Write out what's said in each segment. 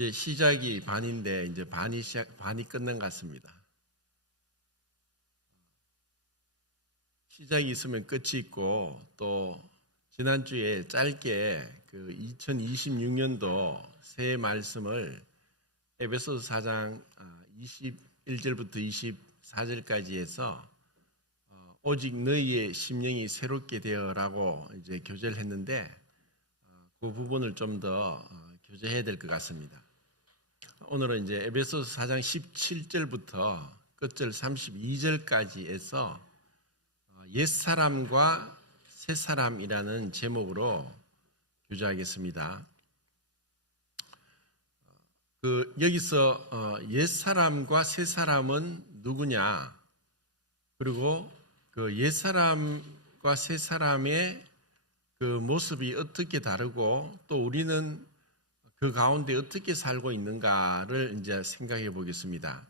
이제 시작이 반인데 이제 반이 끝난 것 같습니다. 시작이 있으면 끝이 있고 또 지난주에 짧게 그 2026년도 새해 말씀을 에베소서 4장 21절부터 24절까지 해서 오직 너희의 심령이 새롭게 되어라고 이제 교제를 했는데 그 부분을 좀 더 교제해야 될 것 같습니다. 오늘은 이제 에베소서 4장 17절부터 끝절 32절까지 해서 옛사람과 새사람이라는 제목으로 교제하겠습니다. 여기서 옛사람과 새사람은 누구냐, 그리고 그 옛사람과 새사람의 그 모습이 어떻게 다르고 또 우리는 그 가운데 어떻게 살고 있는가를 이제 생각해 보겠습니다.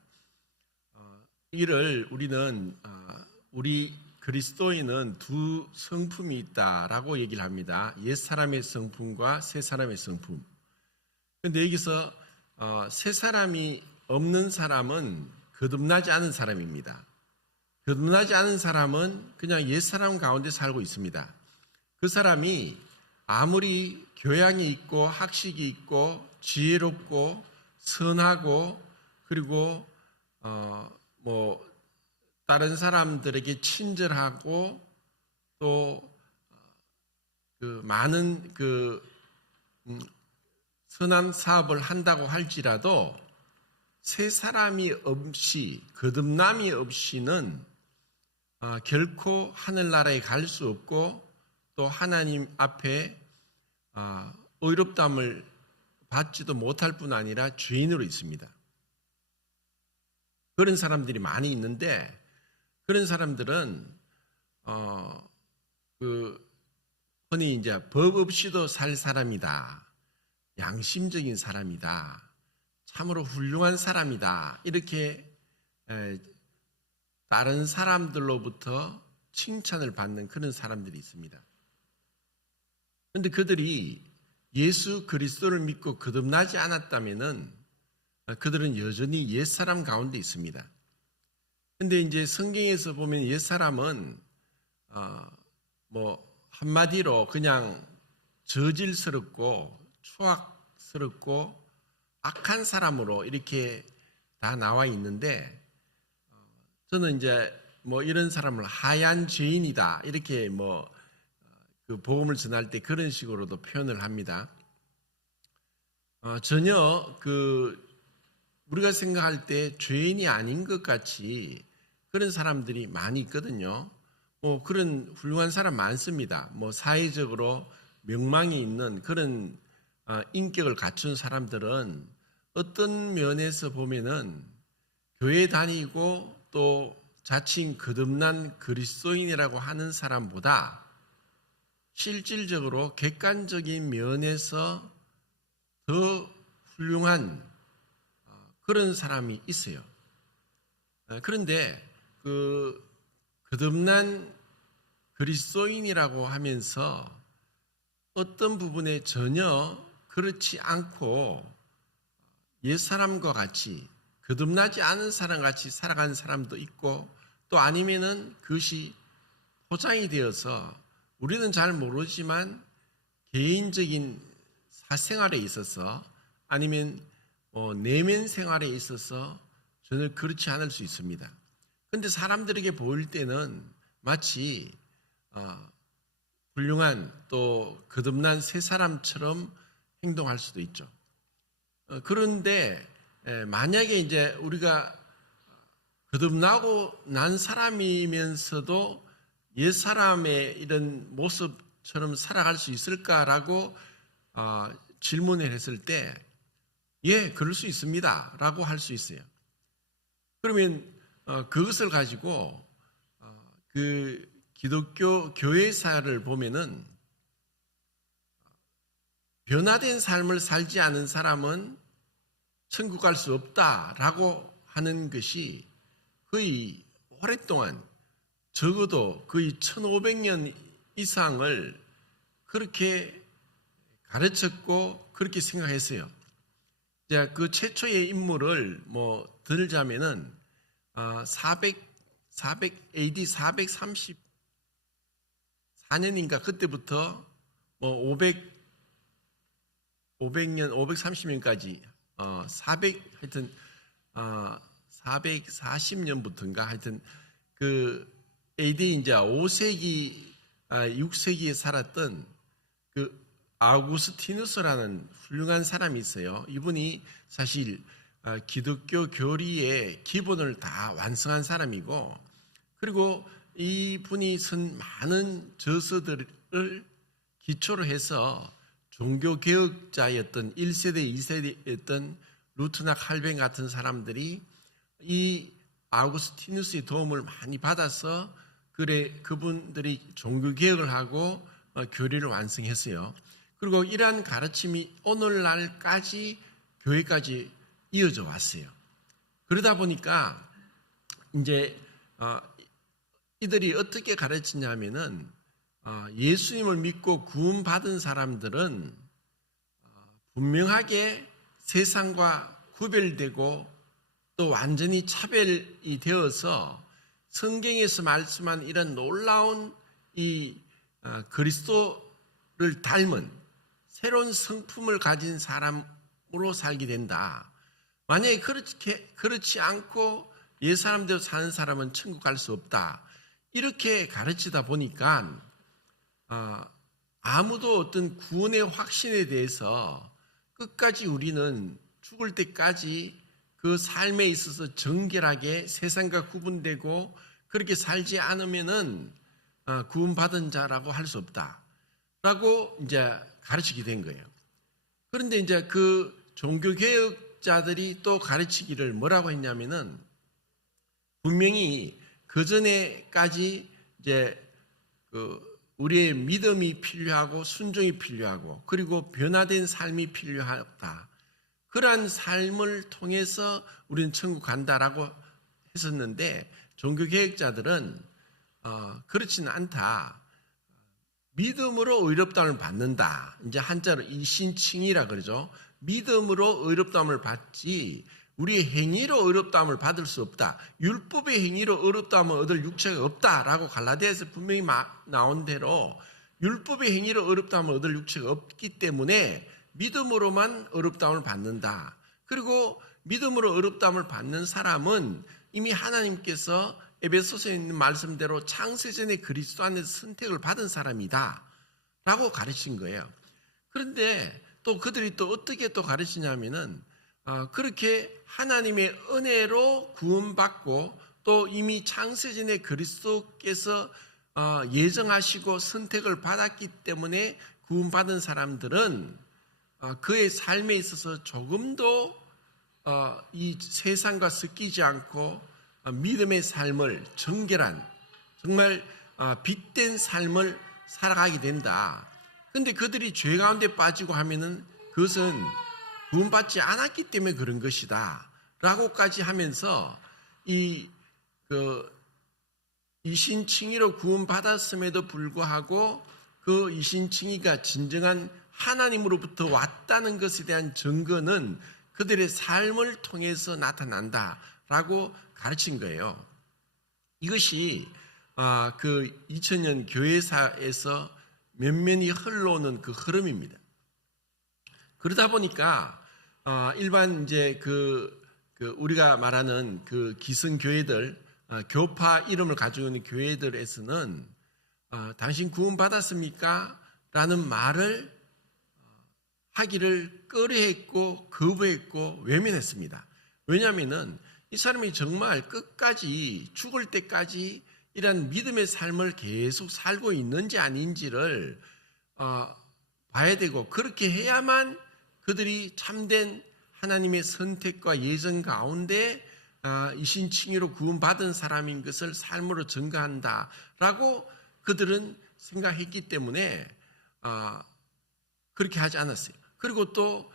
이를 우리는 우리 그리스도인은 두 성품이 있다라고 얘기를 합니다. 옛사람의 성품과 새사람의 성품. 그런데 여기서 새사람이 없는 사람은 거듭나지 않은 사람입니다. 거듭나지 않은 사람은 그냥 옛사람 가운데 살고 있습니다. 그 사람이 아무리 교양이 있고 학식이 있고 지혜롭고 선하고 그리고 다른 사람들에게 친절하고 또 그 많은 선한 사업을 한다고 할지라도 새 사람이 없이 거듭남이 없이는 결코 하늘나라에 갈 수 없고 또 하나님 앞에 의롭다함을 받지도 못할 뿐 아니라 죄인으로 있습니다. 그런 사람들이 많이 있는데 그런 사람들은 흔히 이제 법 없이도 살 사람이다, 양심적인 사람이다, 참으로 훌륭한 사람이다, 이렇게 다른 사람들로부터 칭찬을 받는 그런 사람들이 있습니다. 그런데 그들이 예수 그리스도를 믿고 거듭나지 않았다면은 그들은 여전히 옛사람 가운데 있습니다. 그런데 이제 성경에서 보면 옛사람은 한마디로 그냥 저질스럽고 추악스럽고 악한 사람으로 이렇게 다 나와 있는데 저는 이제 이런 사람을 하얀 죄인이다 이렇게 그 복음을 전할 때 그런 식으로도 표현을 합니다. 전혀 우리가 생각할 때 죄인이 아닌 것 같이 그런 사람들이 많이 있거든요. 그런 훌륭한 사람 많습니다. 사회적으로 명망이 있는 그런 인격을 갖춘 사람들은 어떤 면에서 보면은 교회 다니고 또 자칭 거듭난 그리스도인이라고 하는 사람보다 실질적으로 객관적인 면에서 더 훌륭한 그런 사람이 있어요. 그런데 거듭난 그리스도인이라고 하면서 어떤 부분에 전혀 그렇지 않고 옛사람과 같이 거듭나지 않은 사람 같이 살아가는 사람도 있고 또 아니면은 그것이 포장이 되어서 우리는 잘 모르지만 개인적인 사생활에 있어서 아니면 내면 생활에 있어서 전혀 그렇지 않을 수 있습니다. 그런데 사람들에게 보일 때는 마치 훌륭한 또 거듭난 새 사람처럼 행동할 수도 있죠. 그런데 만약에 이제 우리가 거듭나고 난 사람이면서도 옛사람의 이런 모습처럼 살아갈 수 있을까라고 질문을 했을 때 예, 그럴 수 있습니다 라고 할 수 있어요. 그러면 그것을 가지고 그 기독교 교회사를 보면은 변화된 삶을 살지 않은 사람은 천국 갈 수 없다라고 하는 것이 거의 오랫동안 적어도 거의 1500년 이상을 그렇게 가르쳤고 그렇게 생각했어요. 이제 그 최초의 인물을 뭐 들자면은 400 AD 434년인가 그때부터 뭐 500년 530년까지 400 하여튼 440년부터인가 하여튼 그 AD 이제 5세기 6세기에 살았던 그 아우구스티누스라는 훌륭한 사람이 있어요. 이분이 사실 기독교 교리의 기본을 다 완성한 사람이고, 그리고 이분이 쓴 많은 저서들을 기초로 해서 종교개혁자였던 1세대, 2세대였던 루트나 칼뱅 같은 사람들이 이 아우구스티누스의 도움을 많이 받아서 그분들이 종교개혁을 하고 교리를 완성했어요. 그리고 이러한 가르침이 오늘날까지 교회까지 이어져 왔어요. 그러다 보니까 이제 이들이 어떻게 가르치냐면은 예수님을 믿고 구원받은 사람들은 분명하게 세상과 구별되고 또 완전히 차별이 되어서 성경에서 말씀한 이런 놀라운 이 그리스도를 닮은 새로운 성품을 가진 사람으로 살게 된다. 만약에 그렇지 않고 옛 사람대로 사는 사람은 천국 갈 수 없다. 이렇게 가르치다 보니까 아무도 어떤 구원의 확신에 대해서 끝까지 우리는 죽을 때까지 그 삶에 있어서 정결하게 세상과 구분되고 그렇게 살지 않으면은 구원받은 자라고 할 수 없다라고 이제 가르치게 된 거예요. 그런데 이제 그 종교개혁자들이 또 가르치기를 뭐라고 했냐면은 분명히 그 전에까지 이제 우리의 믿음이 필요하고 순종이 필요하고 그리고 변화된 삶이 필요하다. 그러한 삶을 통해서 우리는 천국 간다라고 했었는데 종교개혁자들은 그렇지는 않다. 믿음으로 의롭다움을 받는다. 이제 한자로 이신칭이라 그러죠. 믿음으로 의롭다움을 받지 우리의 행위로 의롭다움을 받을 수 없다. 율법의 행위로 의롭다움을 얻을 육체가 없다라고 갈라디아에서 분명히 나온 대로 율법의 행위로 의롭다움을 얻을 육체가 없기 때문에 믿음으로만 의롭다움을 받는다. 그리고 믿음으로 의롭다움을 받는 사람은 이미 하나님께서 에베소서에 있는 말씀대로 창세전에 그리스도 안에서 선택을 받은 사람이다 라고 가르친 거예요. 그런데 또 그들이 또 어떻게 또 가르치냐면은 그렇게 하나님의 은혜로 구원받고 또 이미 창세전에 그리스도께서 예정하시고 선택을 받았기 때문에 구원받은 사람들은 그의 삶에 있어서 조금도 이 세상과 섞이지 않고 믿음의 삶을 정결한 정말 빛된 삶을 살아가게 된다. 그런데 그들이 죄 가운데 빠지고 하면은 그것은 구원받지 않았기 때문에 그런 것이다 라고까지 하면서 이신칭의로 구원받았음에도 불구하고 그 이신칭의가 진정한 하나님으로부터 왔다는 것에 대한 증거는 그들의 삶을 통해서 나타난다라고 가르친 거예요. 이것이 그 2000년 교회사에서 면면이 흘러오는 그 흐름입니다. 그러다 보니까 일반 이제 우리가 말하는 그 기성교회들, 교파 이름을 가지고 있는 교회들에서는 당신 구원받았습니까? 라는 말을 하기를 꺼려했고 거부했고 외면했습니다. 왜냐하면은 이 사람이 정말 끝까지 죽을 때까지 이런 믿음의 삶을 계속 살고 있는지 아닌지를 봐야 되고 그렇게 해야만 그들이 참된 하나님의 선택과 예정 가운데 이신칭의로 구원받은 사람인 것을 삶으로 증거한다라고 그들은 생각했기 때문에 그렇게 하지 않았어요. 그리고 또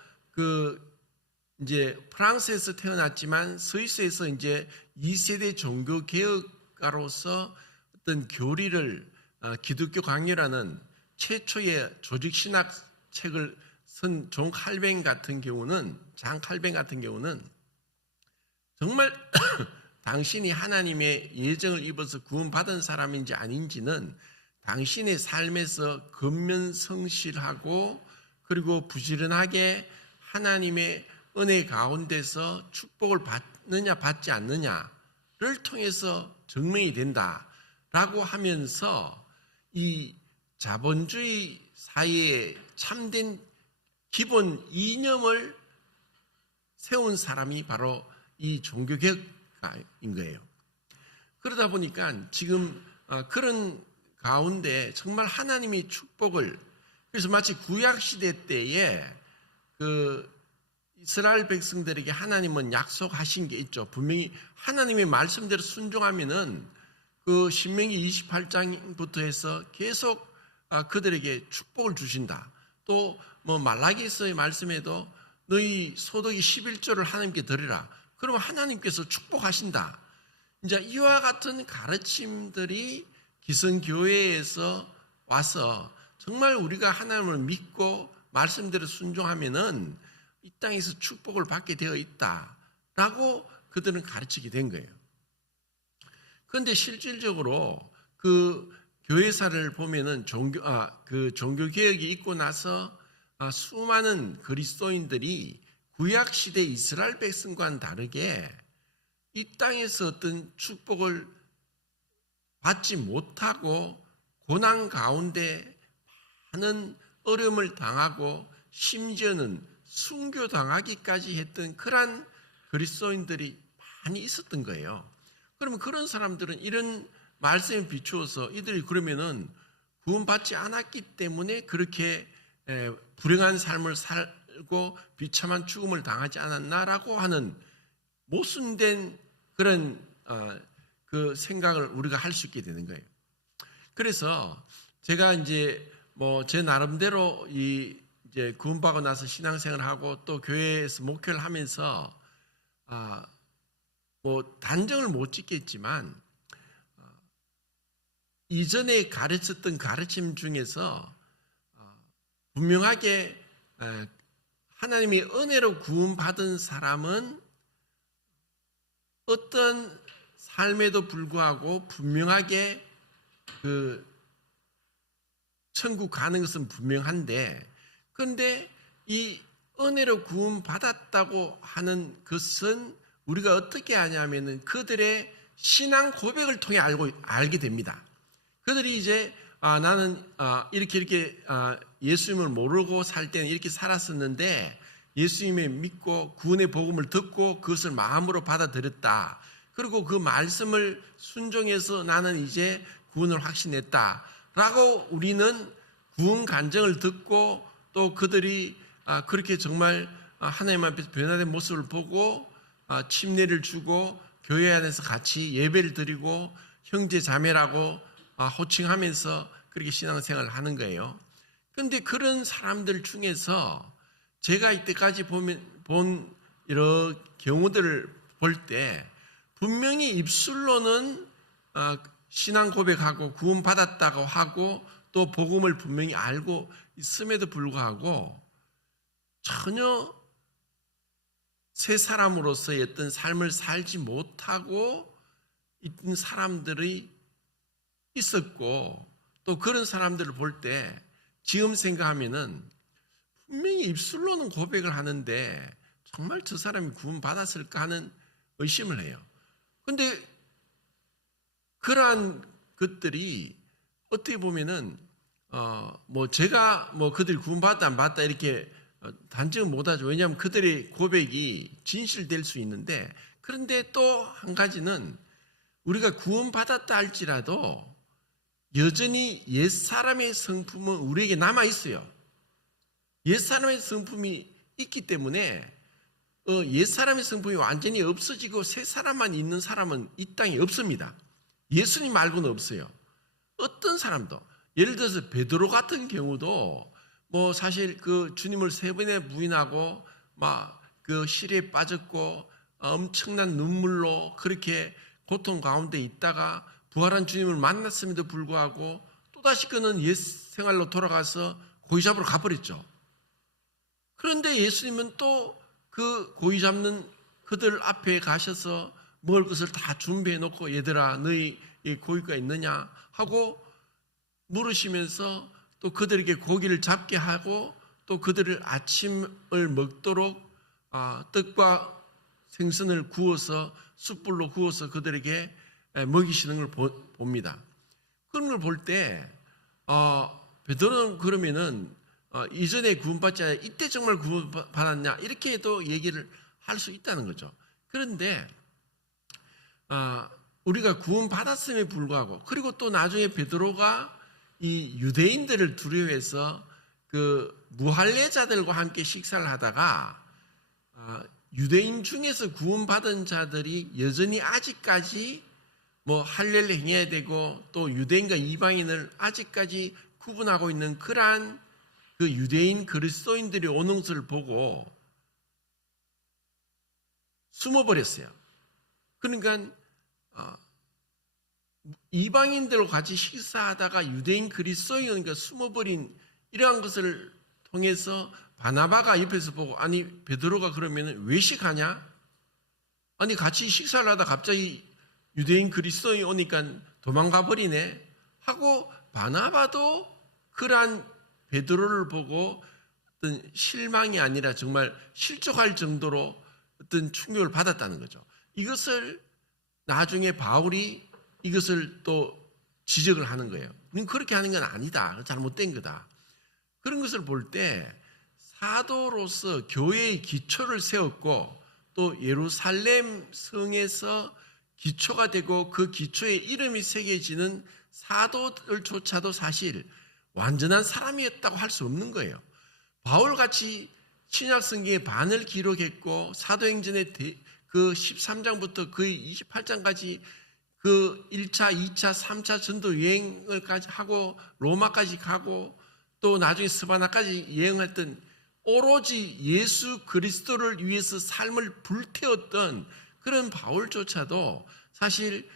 이제 프랑스에서 태어났지만 스위스에서 이제 2세대 종교 개혁가로서 어떤 교리를 기독교 강요라는 최초의 조직 신학 책을 존 칼뱅 같은 경우는 정말 당신이 하나님의 예정을 입어서 구원받은 사람인지 아닌지는 당신의 삶에서 근면성실하고 그리고 부지런하게 하나님의 은혜 가운데서 축복을 받느냐 받지 않느냐를 통해서 증명이 된다라고 하면서 이 자본주의 사회에 참된 기본 이념을 세운 사람이 바로 이 종교개혁가인 거예요. 그러다 보니까 지금 그런 가운데 정말 하나님의 축복을, 그래서 마치 구약시대 때에 그 이스라엘 백성들에게 하나님은 약속하신 게 있죠. 분명히 하나님의 말씀대로 순종하면은 그 신명기 28장부터 해서 계속 그들에게 축복을 주신다. 또 뭐 말라기서의 말씀에도 너희 소득이 11조를 하나님께 드리라. 그러면 하나님께서 축복하신다. 이제 이와 같은 가르침들이 기성교회에서 와서 정말 우리가 하나님을 믿고 말씀대로 순종하면은 이 땅에서 축복을 받게 되어 있다라고 그들은 가르치게 된 거예요. 그런데 실질적으로 그 교회사를 보면은 종교 개혁이 있고 나서 수많은 그리스도인들이 구약 시대 이스라엘 백성과는 다르게 이 땅에서 어떤 축복을 받지 못하고 고난 가운데 많은 어려움을 당하고 심지어는 순교당하기까지 했던 그러한 그리스도인들이 많이 있었던 거예요. 그러면 그런 사람들은 이런 말씀에 비추어서 이들이 그러면은 구원받지 않았기 때문에 그렇게 불행한 삶을 살고 비참한 죽음을 당하지 않았나라고 하는 모순된 그런 그 생각을 우리가 할 수 있게 되는 거예요. 그래서 제가 이제 뭐 제 나름대로 이제 구원받고 나서 신앙생활을 하고 또 교회에서 목회를 하면서 뭐 단정을 못 짓겠지만 이전에 가르쳤던 가르침 중에서 분명하게 하나님의 은혜로 구원받은 사람은 어떤 삶에도 불구하고 분명하게 그 천국 가는 것은 분명한데, 그런데 이 은혜로 구원받았다고 하는 것은 우리가 어떻게 아냐면은 그들의 신앙 고백을 통해 알게 됩니다. 그들이 이제 나는 이렇게 예수님을 모르고 살 때는 이렇게 살았었는데 예수님을 믿고 구원의 복음을 듣고 그것을 마음으로 받아들였다. 그리고 그 말씀을 순종해서 나는 이제 구원을 확신했다라고 우리는 구원 간증을 듣고 또 그들이 그렇게 정말 하나님 앞에서 변화된 모습을 보고 침례를 주고 교회 안에서 같이 예배를 드리고 형제 자매라고 호칭하면서 그렇게 신앙생활을 하는 거예요. 그런데 그런 사람들 중에서 제가 이때까지 본 여러 경우들을 볼 때 분명히 입술로는 신앙 고백하고 구원받았다고 하고 또 복음을 분명히 알고 있음에도 불구하고 전혀 새 사람으로서의 어떤 삶을 살지 못하고 있던 사람들이 있었고, 또 그런 사람들을 볼 때 지금 생각하면은 분명히 입술로는 고백을 하는데 정말 저 사람이 구원받았을까 하는 의심을 해요. 그런데 그러한 것들이 어떻게 보면은 뭐 제가 뭐 그들이 구원받았다 안 받았다 이렇게 단정은 못하죠. 왜냐하면 그들의 고백이 진실될 수 있는데, 그런데 또 한 가지는 우리가 구원받았다 할지라도 여전히 옛사람의 성품은 우리에게 남아 있어요. 옛사람의 성품이 있기 때문에 옛사람의 성품이 완전히 없어지고 새 사람만 있는 사람은 이 땅에 없습니다. 예수님 말고는 없어요. 어떤 사람도, 예를 들어서 베드로 같은 경우도 뭐 사실 그 주님을 3번이나 부인하고 막 그 시리에 빠졌고 엄청난 눈물로 그렇게 고통 가운데 있다가 부활한 주님을 만났음에도 불구하고 또다시 그는 옛 생활로 돌아가서 고기 잡으러 가버렸죠. 그런데 예수님은 또 그 고기 잡는 그들 앞에 가셔서 먹을 것을 다 준비해 놓고 얘들아 너희 고기가 있느냐 하고 물으시면서 또 그들에게 고기를 잡게 하고 또 그들을 아침을 먹도록 떡과 생선을 구워서 숯불로 구워서 그들에게 먹이시는 걸 봅니다. 그런 걸 볼 때 베드로는 그러면은 이전에 구원받지 않아 이때 정말 구원받았냐 이렇게도 얘기를 할 수 있다는 거죠. 그런데 우리가 구원받았음에 불구하고 그리고 또 나중에 베드로가 이 유대인들을 두려워해서 그 무할례자들과 함께 식사를 하다가 유대인 중에서 구원받은 자들이 여전히 아직까지 뭐 할례를 행해야 되고 또 유대인과 이방인을 아직까지 구분하고 있는 그러한 그 유대인 그리스도인들이 오는 것을 보고 숨어버렸어요. 그러니까 이방인들과 같이 식사하다가 유대인 그리스도인과 숨어버린 이러한 것을 통해서 바나바가 옆에서 보고 아니 베드로가 그러면 외식하냐? 아니 같이 식사를 하다 갑자기 유대인 그리스도인이 오니까 도망가 버리네 하고 바나바도 그러한 베드로를 보고 어떤 실망이 아니라 정말 실족할 정도로 어떤 충격을 받았다는 거죠. 이것을 나중에 바울이 이것을 또 지적을 하는 거예요. 그렇게 하는 건 아니다. 잘못된 거다. 그런 것을 볼 때 사도로서 교회의 기초를 세웠고 또 예루살렘 성에서 기초가 되고 그 기초에 이름이 새겨지는 사도들조차도 사실 완전한 사람이었다고 할 수 없는 거예요. 바울같이 신약성경의 반을 기록했고 사도행전의 그 13장부터 거의 28장까지 그 1차, 2차, 3차 전도 여행을까지 하고 로마까지 가고 또 나중에 스바나까지 여행했던 오로지 예수 그리스도를 위해서 삶을 불태웠던 그런 바울조차도 사실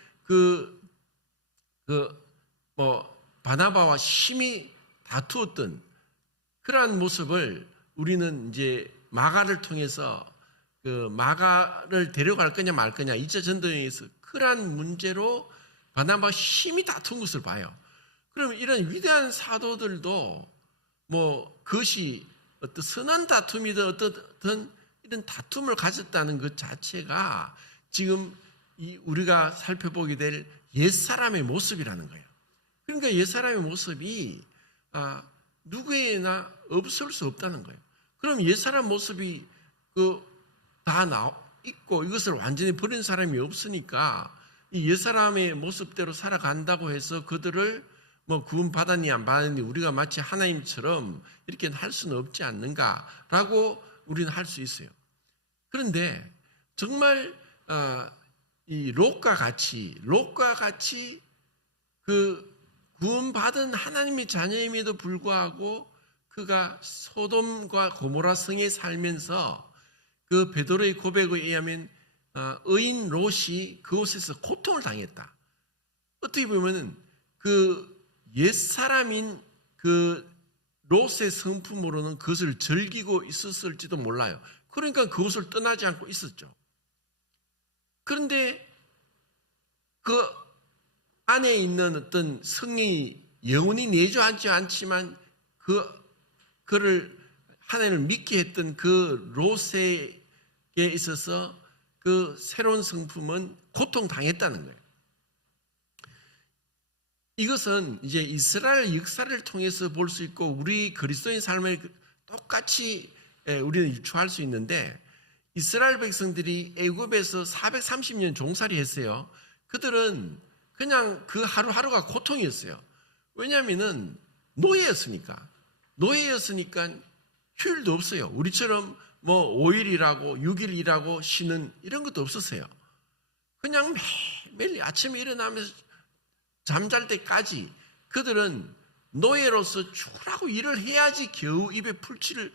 바나바와 심히 다투었던 그러한 모습을 우리는 이제 마가를 통해서 그 마가를 데려갈 거냐 말 거냐 2차 전도여행에서 그러한 문제로 바나바와 심히 다툰 것을 봐요. 그러면 이런 위대한 사도들도 뭐 그것이 어떤 선한 다툼이든 어떤 이런 다툼을 가졌다는 것 자체가 지금 우리가 살펴보게 될 옛사람의 모습이라는 거예요. 그러니까 옛사람의 모습이 누구에나 없을 수 없다는 거예요. 그럼 옛사람 모습이 다 있고 이것을 완전히 버린 사람이 없으니까 이 옛사람의 모습대로 살아간다고 해서 그들을 뭐 구원 받았니 안 받았니 우리가 마치 하나님처럼 이렇게 할 수는 없지 않는가라고 우리는 할 수 있어요. 그런데 정말 이 롯과 같이 그 구원받은 하나님의 자녀임에도 불구하고 그가 소돔과 고모라 성에 살면서 그 베드로의 고백에 의하면 의인 롯이 그곳에서 고통을 당했다. 어떻게 보면은 그 옛사람인 그 롯의 성품으로는 그것을 즐기고 있었을지도 몰라요. 그러니까 그곳을 떠나지 않고 있었죠. 그런데 그 안에 있는 어떤 성이 영원히 내주하지 않지만 그를 하나님을 믿게 했던 그 롯에게 있어서 그 새로운 성품은 고통당했다는 거예요. 이것은 이제 이스라엘 역사를 통해서 볼 수 있고 우리 그리스도인 삶에 똑같이 우리는 유추할 수 있는데 이스라엘 백성들이 애굽에서 430년 종살이 했어요. 그들은 그냥 그 하루하루가 고통이었어요. 왜냐하면은 노예였으니까 휴일도 없어요. 우리처럼 뭐 5일 일하고 6일 일하고 쉬는 이런 것도 없었어요. 그냥 매일 아침에 일어나면서 잠잘 때까지 그들은 노예로서 죽으라고 일을 해야지 겨우 입에 풀칠을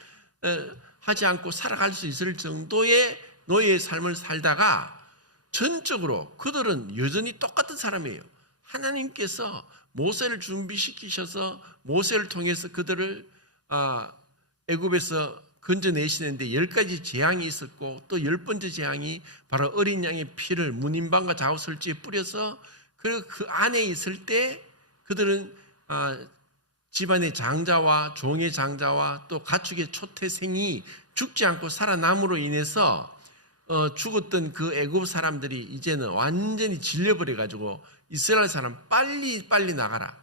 하지 않고 살아갈 수 있을 정도의 노예의 삶을 살다가 전적으로 그들은 여전히 똑같은 사람이에요. 하나님께서 모세를 준비시키셔서 모세를 통해서 그들을 애굽에서 건져내시는데 10가지 재앙이 있었고 또 10번째 재앙이 바로 어린 양의 피를 문인방과 좌우설주에 뿌려서 그리고 그 안에 있을 때 그들은 집안의 장자와 종의 장자와 또 가축의 초태생이 죽지 않고 살아남으로 인해서 죽었던 그 애굽 사람들이 이제는 완전히 질려버려 가지고 이스라엘 사람 빨리 나가라.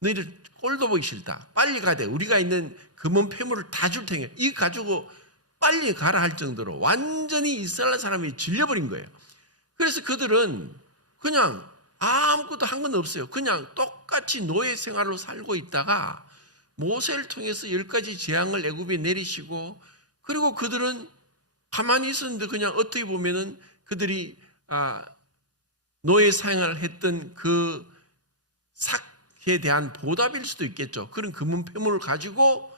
너희들 꼴도 보기 싫다. 빨리 가야 돼. 우리가 있는 금은 폐물을 다 줄 테니까 이거 가지고 빨리 가라 할 정도로 완전히 이스라엘 사람이 질려버린 거예요. 그래서 그들은 그냥 아무것도 한 건 없어요. 그냥 똑같이 노예 생활로 살고 있다가 모세를 통해서 10가지 재앙을 애굽에 내리시고 그리고 그들은 가만히 있었는데 그냥 어떻게 보면은 그들이 노예 생활을 했던 그 삭에 대한 보답일 수도 있겠죠. 그런 금은 폐물을 가지고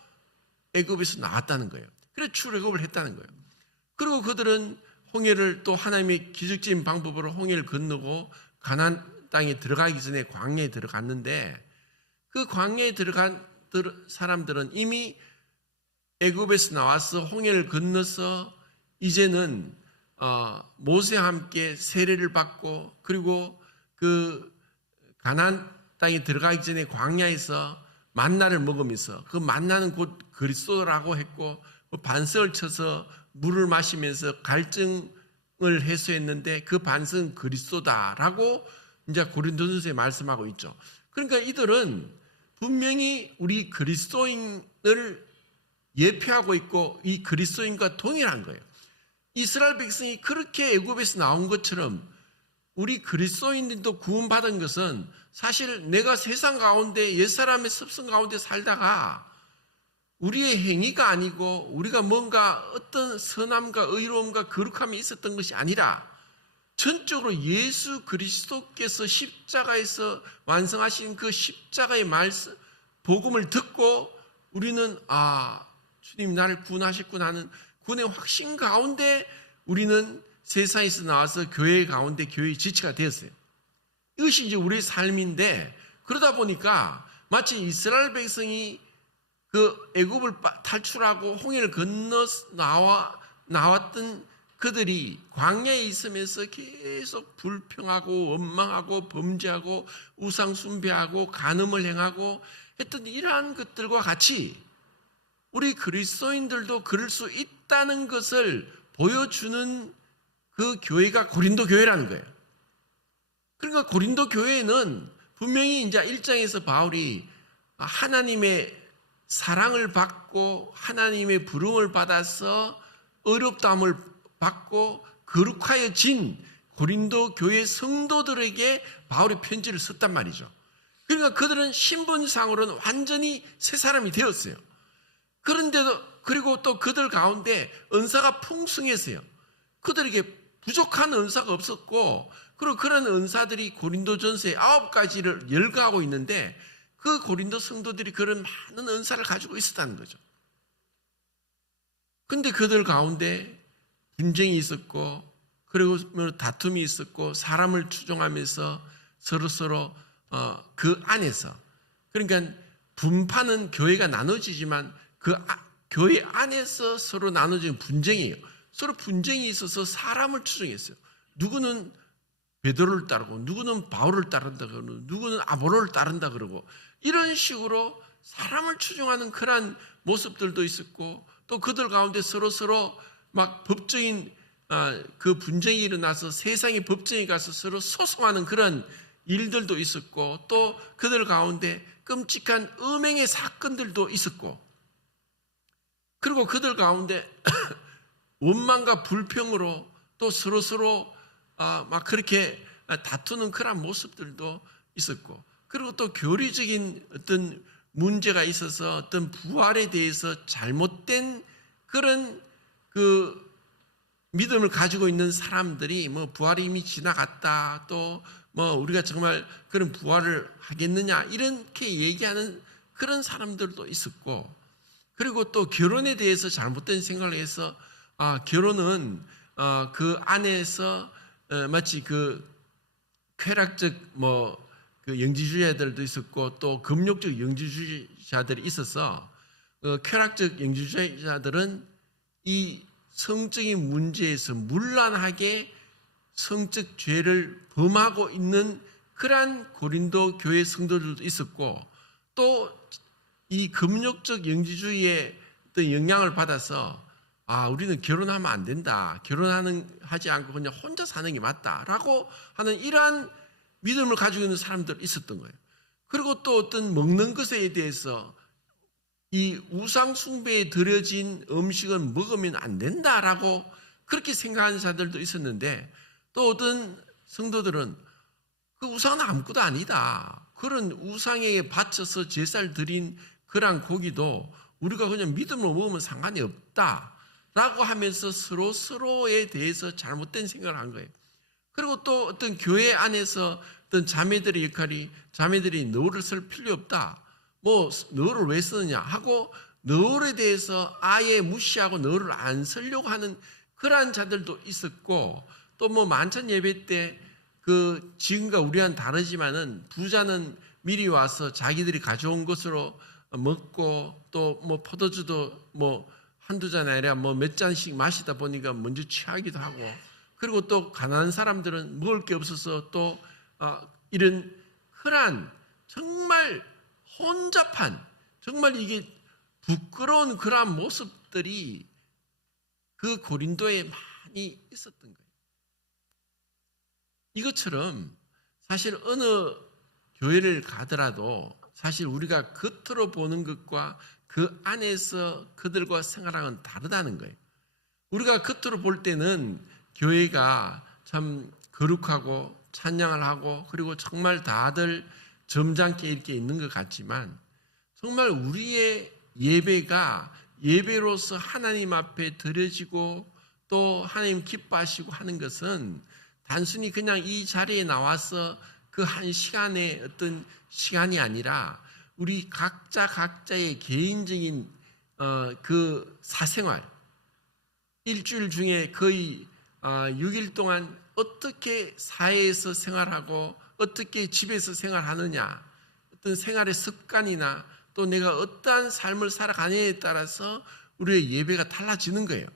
애굽에서 나왔다는 거예요. 그래서 출애굽을 했다는 거예요. 그리고 그들은 홍해를 또 하나님의 기적적인 방법으로 홍해를 건너고 가나안 땅에 들어가기 전에 광야에 들어갔는데 그 광야에 들어간 사람들은 이미 애굽에서 나와서 홍해를 건너서 이제는 모세와 함께 세례를 받고 그리고 그 가나안 땅에 들어가기 전에 광야에서 만나를 먹으면서 그 만나는 곧 그리스도라고 했고 반석을 쳐서 물을 마시면서 갈증을 해소했는데 그 반석은 그리스도다라고 이제 고린도전서에 말씀하고 있죠. 그러니까 이들은 분명히 우리 그리스도인을 예표하고 있고 이 그리스도인과 동일한 거예요. 이스라엘 백성이 그렇게 애굽에서 나온 것처럼 우리 그리스도인들도 구원받은 것은 사실 내가 세상 가운데 옛사람의 습성 가운데 살다가 우리의 행위가 아니고 우리가 뭔가 어떤 선함과 의로움과 거룩함이 있었던 것이 아니라 전적으로 예수 그리스도께서 십자가에서 완성하신 그 십자가의 말씀, 복음을 듣고 우리는 주님 나를 구원하셨구나 하는 구원의 확신 가운데 우리는 세상에서 나와서 교회 가운데 교회의 지체가 되었어요. 이것이 이제 우리의 삶인데 그러다 보니까 마치 이스라엘 백성이 그 애굽을 탈출하고 홍해를 건너 나왔던 그들이 광야에 있으면서 계속 불평하고 원망하고 범죄하고 우상 숭배하고 간음을 행하고 했던 이러한 것들과 같이 우리 그리스도인들도 그럴 수 있다는 것을 보여주는 그 교회가 고린도 교회라는 거예요. 그러니까 고린도 교회는 분명히 이제 1장에서 바울이 하나님의 사랑을 받고 하나님의 부름을 받아서 의롭다함을 받고 거룩하여진 고린도 교회 성도들에게 바울의 편지를 썼단 말이죠. 그러니까 그들은 신분상으로는 완전히 새 사람이 되었어요. 그런데도 그리고 또 그들 가운데 은사가 풍성했어요. 그들에게 부족한 은사가 없었고 그리고 그런 은사들이 고린도전서에 9가지를 열거하고 있는데 그 고린도 성도들이 그런 많은 은사를 가지고 있었다는 거죠. 그런데 그들 가운데 분쟁이 있었고 그리고 다툼이 있었고 사람을 추종하면서 서로 그 안에서 그러니까 분파는 교회가 나눠지지만 그 교회 안에서 서로 나눠지는 분쟁이에요. 서로 분쟁이 있어서 사람을 추종했어요. 누구는 베드로를 따르고 누구는 바울을 따른다 그러고 누구는 아볼로를 따른다 그러고 이런 식으로 사람을 추종하는 그런 모습들도 있었고 또 그들 가운데 서로 막 법적인 그 분쟁이 일어나서 세상의 법정에 가서 서로 소송하는 그런 일들도 있었고 또 그들 가운데 끔찍한 음행의 사건들도 있었고 그리고 그들 가운데 원망과 불평으로 또 서로 막 그렇게 다투는 그런 모습들도 있었고 그리고 또 교리적인 어떤 문제가 있어서 어떤 부활에 대해서 잘못된 그런 그 믿음을 가지고 있는 사람들이 뭐 부활이 이미 지나갔다 또 뭐 우리가 정말 그런 부활을 하겠느냐 이렇게 얘기하는 그런 사람들도 있었고 그리고 또 결혼에 대해서 잘못된 생각을 해서 결혼은 그 안에서 마치 그 쾌락적 그 영지주의자들도 있었고 또 금욕적 영지주의자들이 있어서 쾌락적 영지주의자들은 이 성적인 문제에서 문란하게 성적 죄를 범하고 있는 그러한 고린도 교회 성도들도 있었고, 또 이 금욕적 영지주의의 어떤 영향을 받아서 우리는 결혼하면 안 된다, 하지 않고 그냥 혼자 사는 게 맞다라고 하는 이러한 믿음을 가지고 있는 사람들이 있었던 거예요. 그리고 또 어떤 먹는 것에 대해서 이 우상 숭배에 들여진 음식은 먹으면 안 된다라고 그렇게 생각하는 자들도 있었는데, 또 어떤 성도들은 그 우상은 아무것도 아니다, 그런 우상에 바쳐서 제사를 드린 그런 고기도 우리가 그냥 믿음으로 먹으면 상관이 없다라고 하면서 서로에 대해서 잘못된 생각을 한 거예요. 그리고 또 어떤 교회 안에서 어떤 자매들의 역할이, 자매들이 너를 쓸 필요 없다, 너를 왜 쓰느냐 하고 너에 대해서 아예 무시하고 너를 안 쓰려고 하는 그러한 자들도 있었고, 또 만찬 예배 때 지금과 우리와는 다르지만은 부자는 미리 와서 자기들이 가져온 것으로 먹고, 또 포도주도 한두 잔이 아니라 몇 잔씩 마시다 보니까 먼저 취하기도 하고, 그리고 또 가난한 사람들은 먹을 게 없어서 또 이런 흔한 정말 혼잡한, 정말 이게 부끄러운 그러한 모습들이 그 고린도에 많이 있었던 거예요. 이것처럼 사실 어느 교회를 가더라도 사실 우리가 겉으로 보는 것과 그 안에서 그들과 생활하는 건 다르다는 거예요. 우리가 겉으로 볼 때는 교회가 참 거룩하고 찬양을 하고 그리고 정말 다들 점잖게 이렇게 있는 것 같지만, 정말 우리의 예배가 예배로서 하나님 앞에 드려지고 또 하나님 기뻐하시고 하는 것은 단순히 그냥 이 자리에 나와서 그 한 시간의 어떤 시간이 아니라 우리 각자의 개인적인 그 사생활, 일주일 중에 거의 6일 동안 어떻게 사회에서 생활하고 어떻게 집에서 생활하느냐, 어떤 생활의 습관이나 또 내가 어떠한 삶을 살아가느냐에 따라서 우리의 예배가 달라지는 거예요.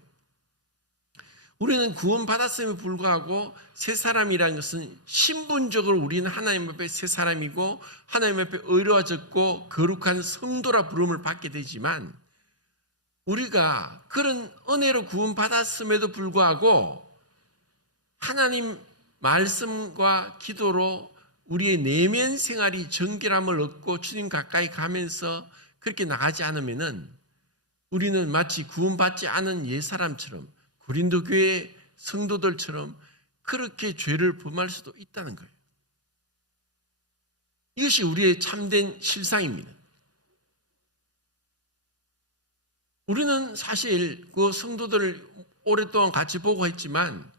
우리는 구원받았음에 불구하고 새 사람이라는 것은 신분적으로 우리는 하나님 앞에 새 사람이고 하나님 앞에 의로워졌고 거룩한 성도라 부름을 받게 되지만, 우리가 그런 은혜로 구원받았음에도 불구하고 하나님 말씀과 기도로 우리의 내면 생활이 정결함을 얻고 주님 가까이 가면서 그렇게 나가지 않으면은 우리는 마치 구원받지 않은 옛사람처럼, 고린도 교회 성도들처럼 그렇게 죄를 범할 수도 있다는 거예요. 이것이 우리의 참된 실상입니다. 우리는 사실 그 성도들을 오랫동안 같이 보고 했지만,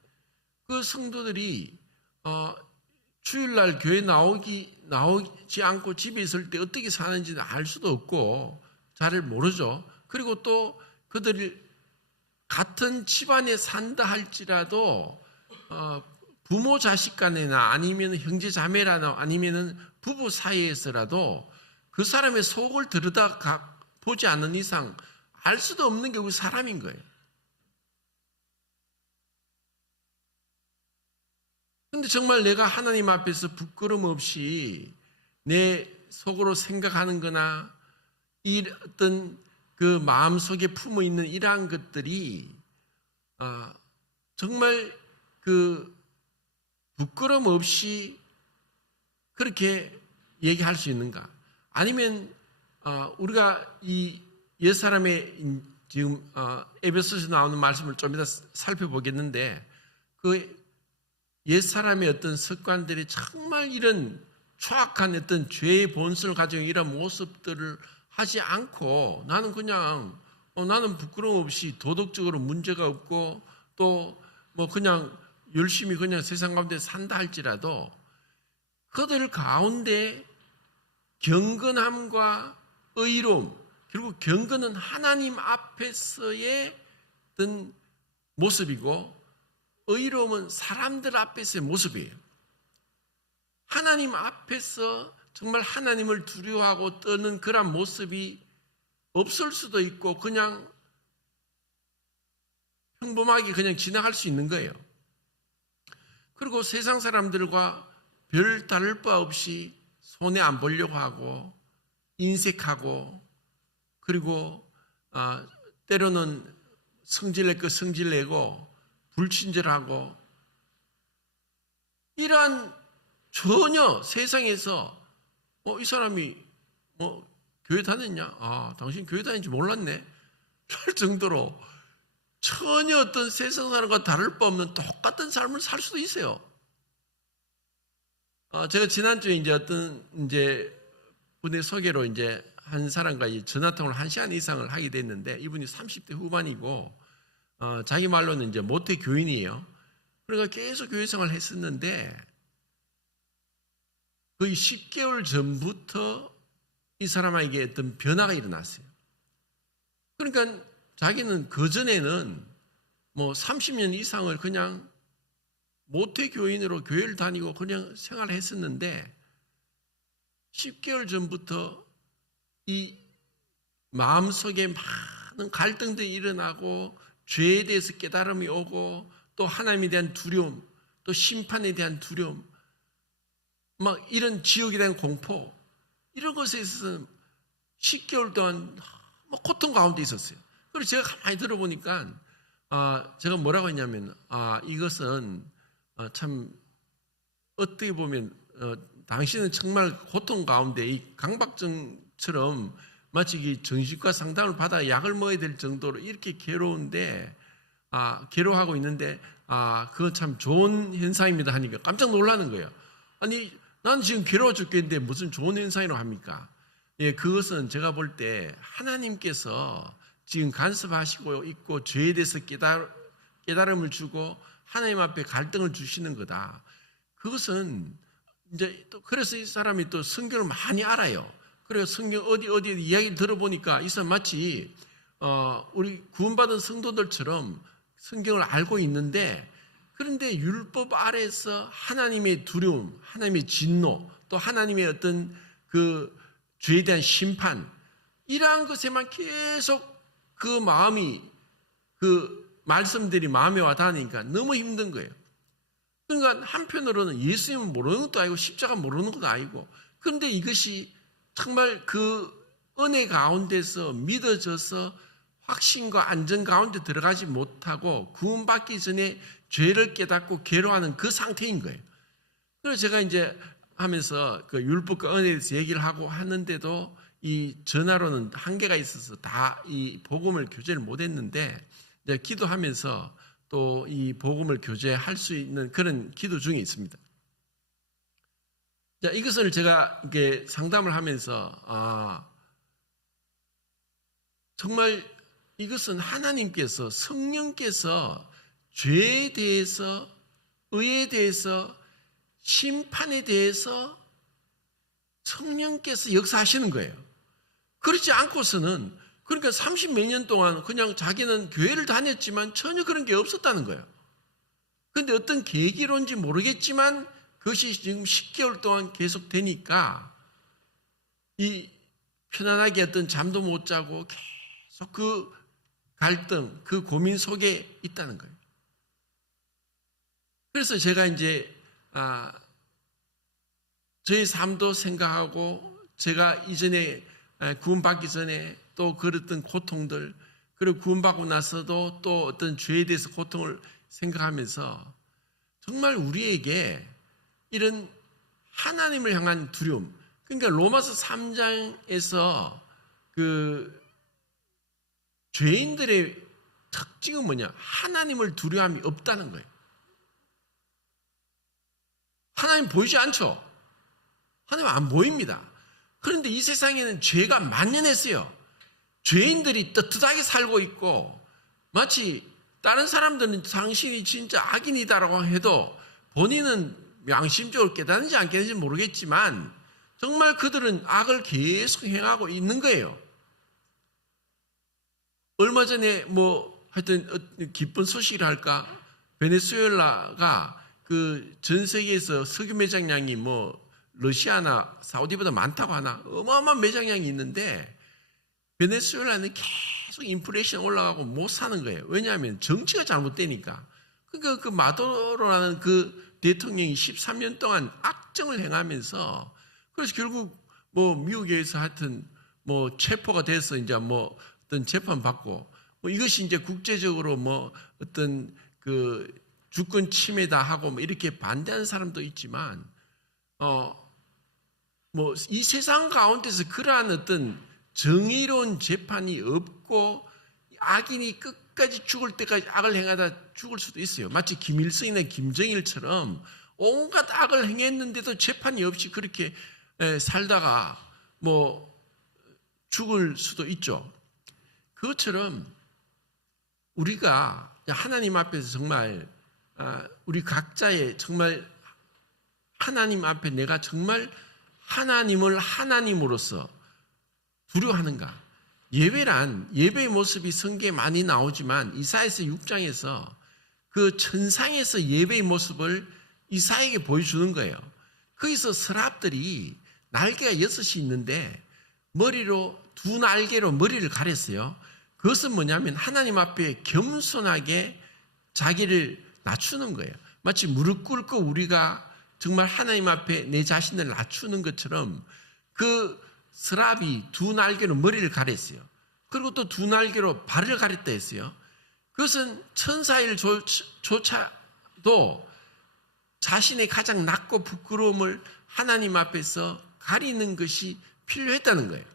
그 성도들이 주일날 교회 나오지 않고 집에 있을 때 어떻게 사는지는 알 수도 없고 잘 모르죠. 그리고 또 그들이 같은 집안에 산다 할지라도 부모 자식 간에나 아니면 형제 자매라나 아니면 부부 사이에서라도 그 사람의 속을 들여다 보지 않는 이상 알 수도 없는 게 우리 사람인 거예요. 그런데 정말 내가 하나님 앞에서 부끄럼 없이 내 속으로 생각하는 거나 이 어떤 그 마음속에 품어 있는 이러한 것들이 정말 그 부끄럼 없이 그렇게 얘기할 수 있는가? 아니면 우리가 이 옛사람의 지금 에베소서에서 나오는 말씀을 좀 이따 살펴보겠는데, 그 옛사람의 어떤 습관들이 정말 이런 추악한 어떤 죄의 본성을 가지고 이런 모습들을 하지 않고 나는 그냥 나는 부끄러움 없이 도덕적으로 문제가 없고 또 그냥 열심히 그냥 세상 가운데 산다 할지라도 그들 가운데 경건함과 의로움, 그리고 경건은 하나님 앞에서의 어떤 모습이고 의로움은 사람들 앞에서의 모습이에요. 하나님 앞에서 정말 하나님을 두려워하고 떠는 그런 모습이 없을 수도 있고 그냥 평범하게 그냥 지나갈 수 있는 거예요. 그리고 세상 사람들과 별 다를 바 없이 손해 안 보려고 하고 인색하고 그리고 때로는 성질낼 거 성질내고 불친절하고 이러한 전혀 세상에서 이 사람이 교회 다녔냐? 당신 교회 다니는지 몰랐네? 할 정도로 전혀 어떤 세상 사람과 다를 바 없는 똑같은 삶을 살 수도 있어요. 제가 지난주에 어떤 분의 소개로 한 사람과 전화통화를 1시간 이상을 하게 됐는데 이분이 30대 후반이고 자기 말로는 모태 교인이에요. 그러니까 계속 교회 생활을 했었는데 거의 10개월 전부터 이 사람에게 어떤 변화가 일어났어요. 그러니까 자기는 그전에는 30년 이상을 그냥 모태 교인으로 교회를 다니고 그냥 생활을 했었는데 10개월 전부터 이 마음속에 많은 갈등들이 일어나고 죄에 대해서 깨달음이 오고 또 하나님에 대한 두려움, 또 심판에 대한 두려움, 이런 지옥에 대한 공포, 이런 것에 있어서 10개월 동안 고통 가운데 있었어요. 그래서 제가 가만히 들어보니까 제가 뭐라고 했냐면 이것은 참 어떻게 보면 당신은 정말 고통 가운데 이 강박증처럼 마치 정신과 상담을 받아 약을 먹어야 될 정도로 이렇게 괴로운데 괴로워하고 있는데 그건 참 좋은 현상입니다 하니까 깜짝 놀라는 거예요. 아니 난 지금 괴로워 죽겠는데 무슨 좋은 현상이라고 합니까? 예, 그것은 제가 볼 때 하나님께서 지금 간섭하시고 있고 죄에 대해서 깨달음을 주고 하나님 앞에 갈등을 주시는 거다. 그것은 또 그래서 이 사람이 또 성경을 많이 알아요. 그래서 성경 어디 이야기를 들어보니까 이 사람 마치 우리 구원받은 성도들처럼 성경을 알고 있는데 그런데 율법 아래에서 하나님의 두려움, 하나님의 진노, 또 하나님의 어떤 그 죄에 대한 심판 이러한 것에만 계속 그 마음이 그 말씀들이 마음에 와 닿으니까 너무 힘든 거예요. 그러니까 한편으로는 예수님은 모르는 것도 아니고 십자가 모르는 것도 아니고 그런데 이것이 정말 그 은혜 가운데서 믿어져서 확신과 안전 가운데 들어가지 못하고 구원받기 전에 죄를 깨닫고 괴로워하는 그 상태인 거예요. 그래서 제가 하면서 그 율법과 은혜에 대해서 얘기를 하고 하는데도 이 전화로는 한계가 있어서 다 이 복음을 교제를 못했는데 이제 기도하면서 또 이 복음을 교제할 수 있는 그런 기도 중에 있습니다. 자, 이것을 제가 이렇게 상담을 하면서 정말 이것은 하나님께서 성령께서 죄에 대해서 의에 대해서 심판에 대해서 성령께서 역사하시는 거예요. 그렇지 않고서는 그러니까 30몇 년 동안 그냥 자기는 교회를 다녔지만 전혀 그런 게 없었다는 거예요. 그런데 어떤 계기론지 모르겠지만 그것이 지금 10개월 동안 계속 되니까 이 편안하게 어떤 잠도 못 자고 계속 그 갈등, 그 고민 속에 있다는 거예요. 그래서 제가 저의 삶도 생각하고 제가 이전에 구원받기 전에 또 그랬던 고통들 그리고 구원받고 나서도 또 어떤 죄에 대해서 고통을 생각하면서 정말 우리에게 이런 하나님을 향한 두려움 그러니까 로마서 3장에서 그 죄인들의 특징은 뭐냐? 하나님을 두려움이 없다는 거예요. 하나님 보이지 않죠? 하나님 안 보입니다. 그런데 이 세상에는 죄가 만연했어요. 죄인들이 떳떳하게 살고 있고 마치 다른 사람들은 당신이 진짜 악인이다라고 해도 본인은 양심적으로 깨닫는지 안 깨닫는지 모르겠지만 정말 그들은 악을 계속 행하고 있는 거예요. 얼마 전에 하여튼 기쁜 소식을 할까? 베네수엘라가 그 전 세계에서 석유 매장량이 러시아나 사우디보다 많다고 하나 어마어마한 매장량이 있는데 베네수엘라는 계속 인플레이션 올라가고 못 사는 거예요. 왜냐하면 정치가 잘못되니까. 그러니까 그 마두로라는 그 대통령이 13년 동안 악정을 행하면서 그래서 결국 뭐 미국에서 하여튼 뭐 체포가 돼서 이제 뭐 어떤 재판 받고 뭐 이것이 이제 국제적으로 뭐 어떤 그 주권 침해다 하고 뭐 이렇게 반대하는 사람도 있지만 뭐 이 세상 가운데서 그러한 어떤 정의로운 재판이 없고 악인이 끝까지 죽을 때까지 악을 행하다 죽을 수도 있어요. 마치 김일성이나 김정일처럼 온갖 악을 행했는데도 재판이 없이 그렇게 살다가 뭐 죽을 수도 있죠. 그것처럼 우리가 하나님 앞에서 정말 우리 각자의 정말 하나님 앞에 내가 정말 하나님을 하나님으로서 두려워하는가? 예배란 예배의 모습이 성경에 많이 나오지만 이사야서 6장에서 그 천상에서 예배의 모습을 이사야에게 보여주는 거예요. 거기서 서랍들이 날개가 6이 있는데 머리로 두 날개로 머리를 가렸어요. 그것은 뭐냐면 하나님 앞에 겸손하게 자기를 낮추는 거예요. 마치 무릎 꿇고 우리가 정말 하나님 앞에 내 자신을 낮추는 것처럼 그 서랍이 두 날개로 머리를 가렸어요. 그리고 또 두 날개로 발을 가렸다 했어요. 그것은 천사일조차도 자신의 가장 낮고 부끄러움을 하나님 앞에서 가리는 것이 필요했다는 거예요.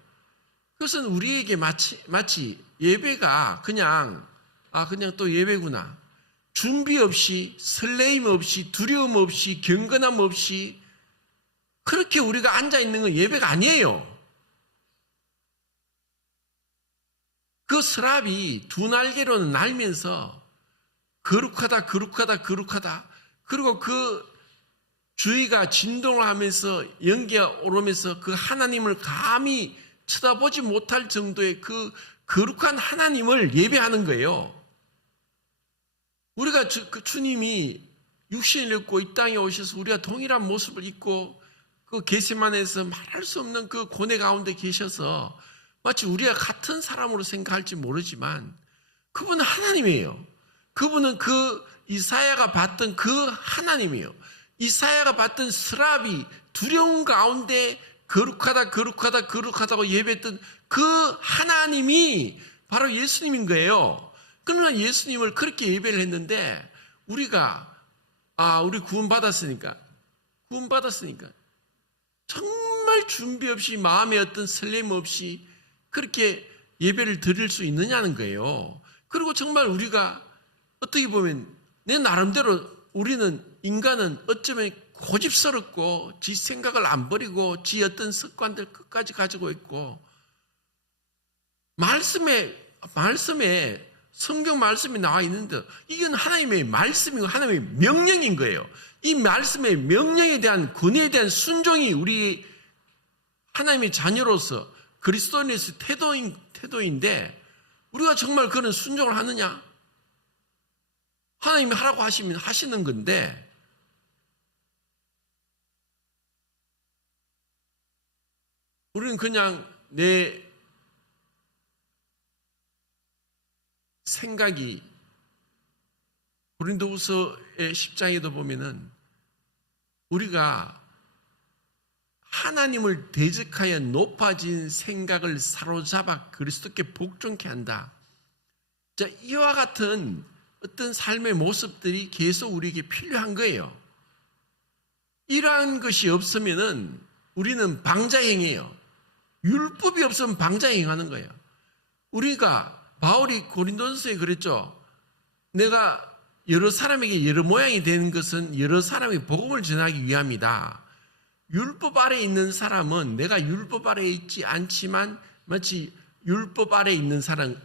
그것은 우리에게 마치 예배가 그냥 또 예배구나. 준비 없이 설레임 없이 두려움 없이 경건함 없이 그렇게 우리가 앉아있는 건 예배가 아니에요. 그 서랍이 두 날개로 날면서 거룩하다 그리고 그 주위가 진동을 하면서 연기가 오르면서 그 하나님을 감히 쳐다보지 못할 정도의 그 거룩한 하나님을 예배하는 거예요. 우리가 주님이 육신을 입고 이 땅에 오셔서 우리가 동일한 모습을 입고 그 겟세마네에서 말할 수 없는 그 고뇌 가운데 계셔서 마치 우리가 같은 사람으로 생각할지 모르지만 그분은 하나님이에요. 그분은 그 이사야가 봤던 그 하나님이에요. 이사야가 봤던 스랍이 두려운 가운데 거룩하다고 예배했던 그 하나님이 바로 예수님인 거예요. 그러나 예수님을 그렇게 예배를 했는데 우리 구원받았으니까 정말 준비 없이 마음에 어떤 설렘 없이 그렇게 예배를 드릴 수 있느냐는 거예요. 그리고 정말 우리가 어떻게 보면 내 나름대로 우리는 인간은 어쩌면 고집스럽고 지 생각을 안 버리고 지 어떤 습관들 끝까지 가지고 있고 말씀에 성경 말씀이 나와 있는데 이건 하나님의 말씀이고 하나님의 명령인 거예요. 이 말씀의 명령에 대한 권위에 대한 순종이 우리 하나님의 자녀로서 그리스도인의 태도인데 우리가 정말 그런 순종을 하느냐? 하나님이 하라고 하시면 하시는 건데 우리는 그냥 내 생각이 고린도후서의 10장에도 보면은 우리가 하나님을 대적하여 높아진 생각을 사로잡아 그리스도께 복종케 한다. 자, 이와 같은 어떤 삶의 모습들이 계속 우리에게 필요한 거예요. 이러한 것이 없으면은 우리는 방자행해요. 율법이 없으면 방자행하는 거예요. 우리가 바울이 고린도전서에 그랬죠. 내가 여러 사람에게 여러 모양이 되는 것은 여러 사람의 복음을 전하기 위함이다. 율법 아래에 있는 사람은 내가 율법 아래에 있지 않지만 마치 율법 아래에 있는 사람,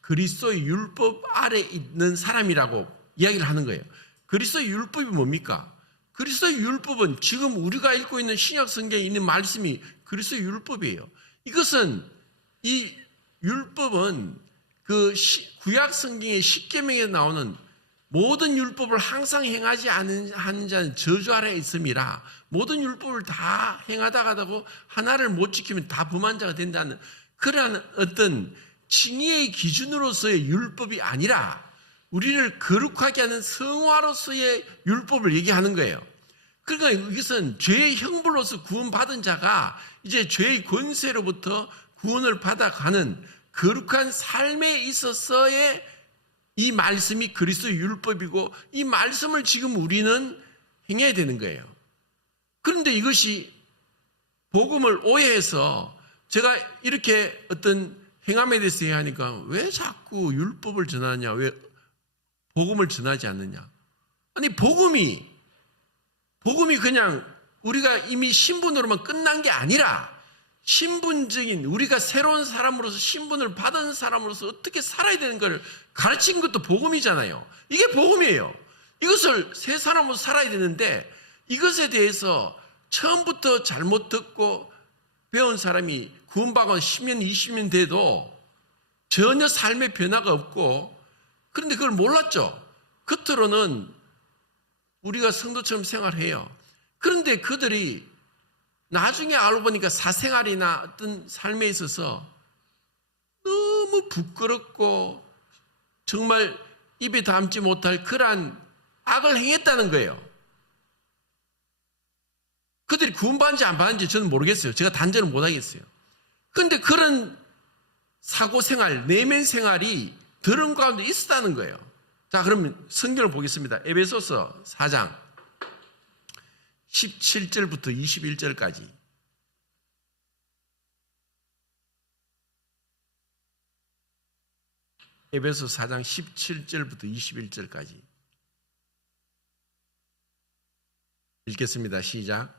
그리스도의 율법 아래에 있는 사람이라고 이야기를 하는 거예요. 그리스도의 율법이 뭡니까? 그리스도의 율법은 지금 우리가 읽고 있는 신약 성경에 있는 말씀이 그리스도의 율법이에요. 이것은 이 율법은 그 구약 성경의 십계명에 나오는 모든 율법을 항상 행하지 않는 자는 저주 아래에 있음이라. 모든 율법을 다 행하다가도 하나를 못 지키면 다 범한 자가 된다는 그러한 어떤 칭의의 기준으로서의 율법이 아니라 우리를 거룩하게 하는 성화로서의 율법을 얘기하는 거예요. 그러니까 이것은 죄의 형벌로서 구원받은 자가 이제 죄의 권세로부터 구원을 받아가는 거룩한 삶에 있어서의 이 말씀이 그리스도의 율법이고 이 말씀을 지금 우리는 행해야 되는 거예요. 그런데 이것이 복음을 오해해서 제가 이렇게 어떤 행함에 대해서 얘기하니까 왜 자꾸 율법을 전하냐, 왜 복음을 전하지 않느냐. 아니 복음이 그냥 우리가 이미 신분으로만 끝난 게 아니라 신분적인 우리가 새로운 사람으로서 신분을 받은 사람으로서 어떻게 살아야 되는 걸 가르친 것도 복음이잖아요. 이게 복음이에요. 이것을 새 사람으로 살아야 되는데 이것에 대해서 처음부터 잘못 듣고 배운 사람이 구원받고 10년, 20년 돼도 전혀 삶의 변화가 없고 그런데 그걸 몰랐죠. 겉으로는 우리가 성도처럼 생활해요. 그런데 그들이 나중에 알고 보니까 사생활이나 어떤 삶에 있어서 너무 부끄럽고 정말 입에 담지 못할 그러한 악을 행했다는 거예요. 그들이 구원받은지 안 받은지 저는 모르겠어요. 제가 단정을 못하겠어요. 그런데 그런 사고생활, 내면 생활이 들은 가운데 있었다는 거예요. 자, 그러면 성경을 보겠습니다. 에베소서 4장 17절부터 21절까지. 에베소 4장 17절부터 21절까지. 읽겠습니다. 시작.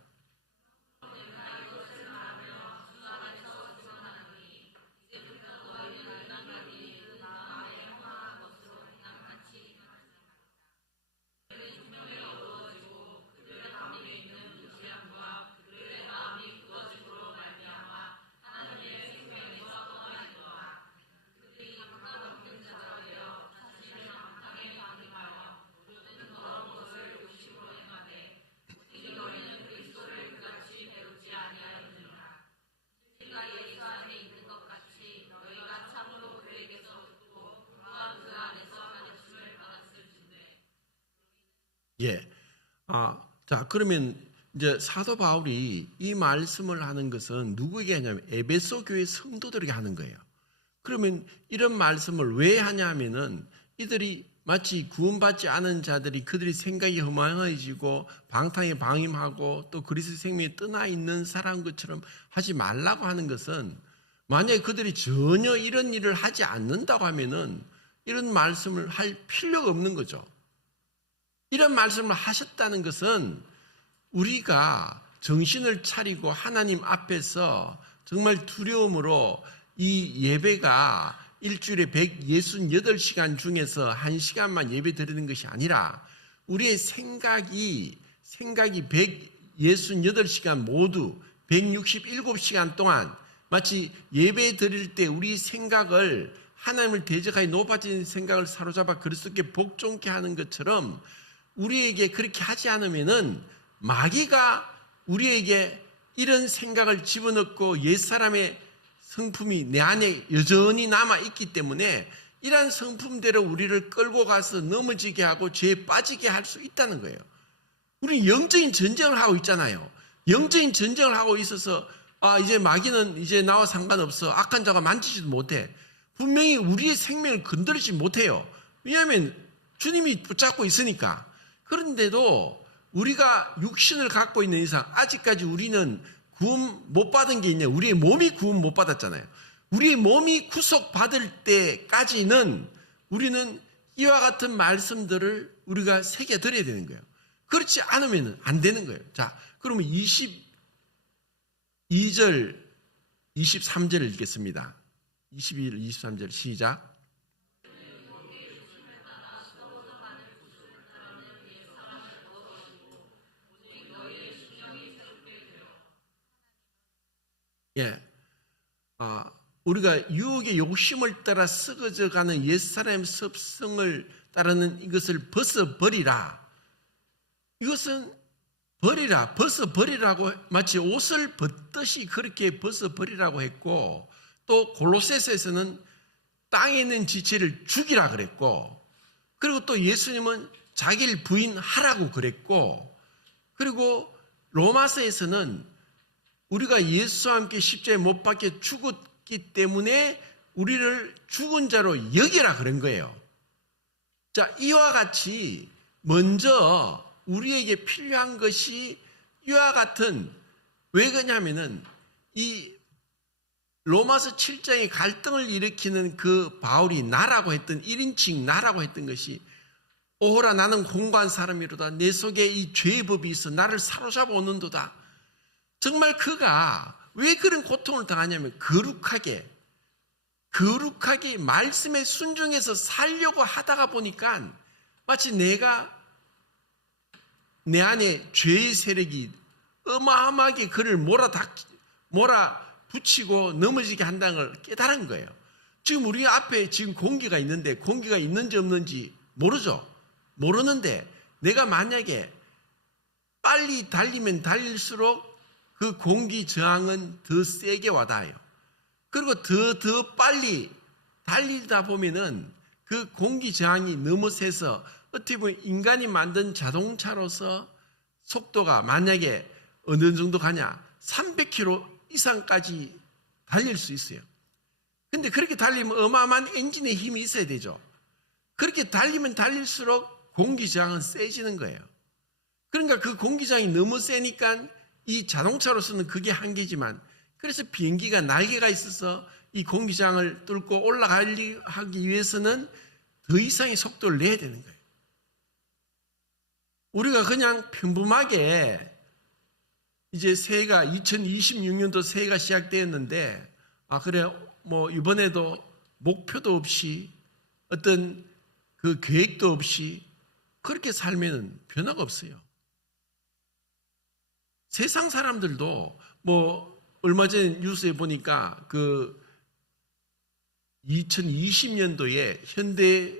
예. 자, 그러면 이제 사도 바울이 이 말씀을 하는 것은 누구에게 하냐면 에베소 교회 성도들에게 하는 거예요. 그러면 이런 말씀을 왜 하냐면은 이들이 마치 구원받지 않은 자들이 그들이 생각이 허망해지고 방탕에 방임하고 또 그리스도 생명에 떠나 있는 사람 것처럼 하지 말라고 하는 것은 만약에 그들이 전혀 이런 일을 하지 않는다고 하면은 이런 말씀을 할 필요가 없는 거죠. 이런 말씀을 하셨다는 것은 우리가 정신을 차리고 하나님 앞에서 정말 두려움으로 이 예배가 일주일에 168시간 중에서 1시간만 예배 드리는 것이 아니라 우리의 생각이 168시간 모두 167시간 동안 마치 예배 드릴 때 우리 생각을 하나님을 대적하여 높아진 생각을 사로잡아 그리스도께 복종케 하는 것처럼 우리에게 그렇게 하지 않으면은 마귀가 우리에게 이런 생각을 집어넣고 옛사람의 성품이 내 안에 여전히 남아있기 때문에 이러한 성품대로 우리를 끌고 가서 넘어지게 하고 죄에 빠지게 할 수 있다는 거예요. 우리는 영적인 전쟁을 하고 있잖아요. 영적인 전쟁을 하고 있어서 이제 마귀는 이제 나와 상관없어. 악한 자가 만지지도 못해. 분명히 우리의 생명을 건드리지 못해요. 왜냐하면 주님이 붙잡고 있으니까. 그런데도 우리가 육신을 갖고 있는 이상 아직까지 우리는 구원 못 받은 게 있냐. 우리의 몸이 구원 못 받았잖아요. 우리의 몸이 구속받을 때까지는 우리는 이와 같은 말씀들을 우리가 새겨드려야 되는 거예요. 그렇지 않으면 안 되는 거예요. 자, 그러면 22절, 23절 읽겠습니다. 22절, 23절 시작. 예, 우리가 유혹의 욕심을 따라 썩어져가는 옛사람의 습성을 따르는 이것을 벗어버리라. 이것은 벗어버리라고 마치 옷을 벗듯이 그렇게 벗어버리라고 했고 또 골로새서에서는 땅에 있는 지체를 죽이라 그랬고, 그리고 또 예수님은 자기를 부인하라고 그랬고, 그리고 로마서에서는 우리가 예수와 함께 십자가에 못 박혀 죽었기 때문에 우리를 죽은 자로 여기라 그런 거예요. 자, 이와 같이 먼저 우리에게 필요한 것이 이와 같은, 왜 그러냐면은 이 로마서 7장의 갈등을 일으키는 그 바울이 나라고 했던 1인칭 나라고 했던 것이, 오호라 나는 공고한 사람이로다, 내 속에 이 죄의 법이 있어 나를 사로잡아 오는도다. 정말 그가 왜 그런 고통을 당하냐면 거룩하게 말씀에 순종해서 살려고 하다가 보니까 마치 내가 내 안에 죄의 세력이 어마어마하게 그를 몰아붙이고 넘어지게 한다는 걸 깨달은 거예요. 지금 우리 앞에 지금 공기가 있는데 공기가 있는지 없는지 모르죠. 모르는데 내가 만약에 빨리 달리면 달릴수록 그 공기 저항은 더 세게 와닿아요. 그리고 더 빨리 달리다 보면은 그 공기 저항이 너무 세서 어떻게 보면 인간이 만든 자동차로서 속도가 만약에 어느 정도 가냐, 300km 이상까지 달릴 수 있어요. 근데 그렇게 달리면 어마어마한 엔진의 힘이 있어야 되죠. 그렇게 달리면 달릴수록 공기 저항은 세지는 거예요. 그러니까 그 공기 저항이 너무 세니까 이 자동차로서는 그게 한계지만, 그래서 비행기가 날개가 있어서 이 공기 저항을 뚫고 올라가기 위해서는 더 이상의 속도를 내야 되는 거예요. 우리가 그냥 평범하게 이제 새해가 2026년도 새해가 시작되었는데, 그래 뭐 이번에도 목표도 없이 어떤 그 계획도 없이 그렇게 살면 변화가 없어요. 세상 사람들도 뭐 얼마 전에 뉴스에 보니까 그 2020년도에 현대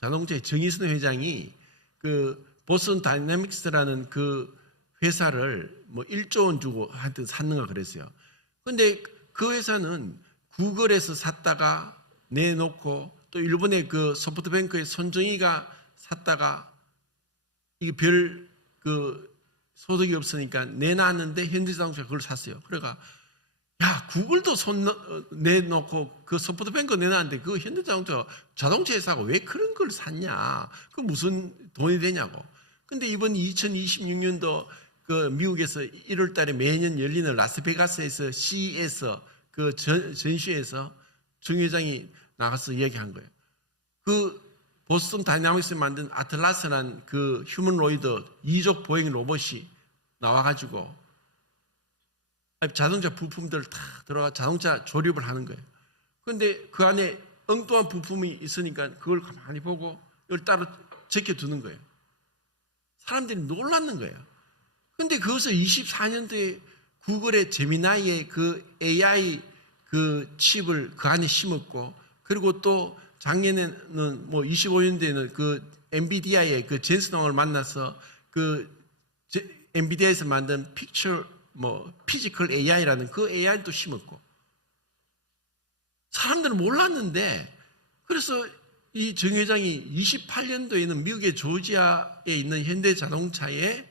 자동차의 정의선 회장이 그 보스턴 다이내믹스라는 그 회사를 뭐 1조 원 주고 하여튼 샀는가 그랬어요. 근데 그 회사는 구글에서 샀다가 내놓고, 또 일본의 그 소프트뱅크의 손정희가 샀다가 이게 별 그 소득이 없으니까 내놨는데 현대자동차가 그걸 샀어요. 그러니까 야, 구글도 내놓고 그 소프트뱅크 내놨는데 그 현대자동차 자동차 회사가 왜 그런 걸 샀냐? 그 무슨 돈이 되냐고. 근데 이번 2026년도 그 미국에서 1월 달에 매년 열리는 라스베가스에서 CES 그 전시회에서 정 회장이 나가서 이야기한 거예요. 그 보스턴 다이나믹스 만든 아틀라스라는 그 휴먼로이드 이족 보행 로봇이 나와가지고 자동차 부품들 다 들어가 자동차 조립을 하는 거예요. 그런데 그 안에 엉뚱한 부품이 있으니까 그걸 가만히 보고 이걸 따로 제껴두는 거예요. 사람들이 놀랐는 거예요. 그런데 그것을 24년도에 구글의 제미나이의 그 AI 그 칩을 그 안에 심었고, 그리고 또 작년에는 뭐 25년도에는 그 엔비디아의 그 젠슨 왕을 만나서 그 엔비디아에서 만든 피지컬 AI라는 그 AI도 심었고, 사람들은 몰랐는데, 그래서 이 정 회장이 28년도에는 미국의 조지아에 있는 현대 자동차에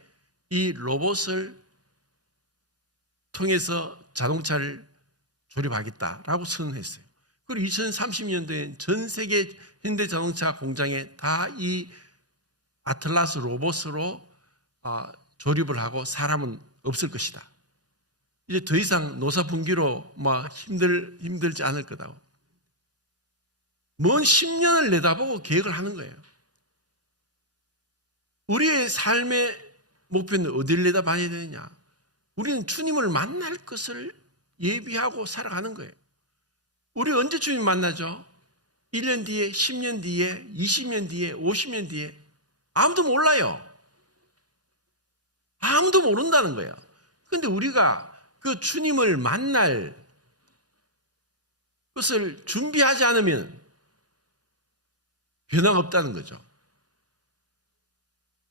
이 로봇을 통해서 자동차를 조립하겠다라고 선언했어요. 그리고 2030년도에 전 세계 현대 자동차 공장에 다 이 아틀라스 로봇으로 조립을 하고 사람은 없을 것이다. 이제 더 이상 노사 분기로 막 힘들지 않을 거다고. 먼 10년을 내다보고 계획을 하는 거예요. 우리의 삶의 목표는 어디를 내다봐야 되느냐? 우리는 주님을 만날 것을 예비하고 살아가는 거예요. 우리 언제 주님 만나죠? 1년 뒤에, 10년 뒤에, 20년 뒤에, 50년 뒤에. 아무도 몰라요. 아무도 모른다는 거예요. 그런데 우리가 그 주님을 만날 것을 준비하지 않으면 변화가 없다는 거죠.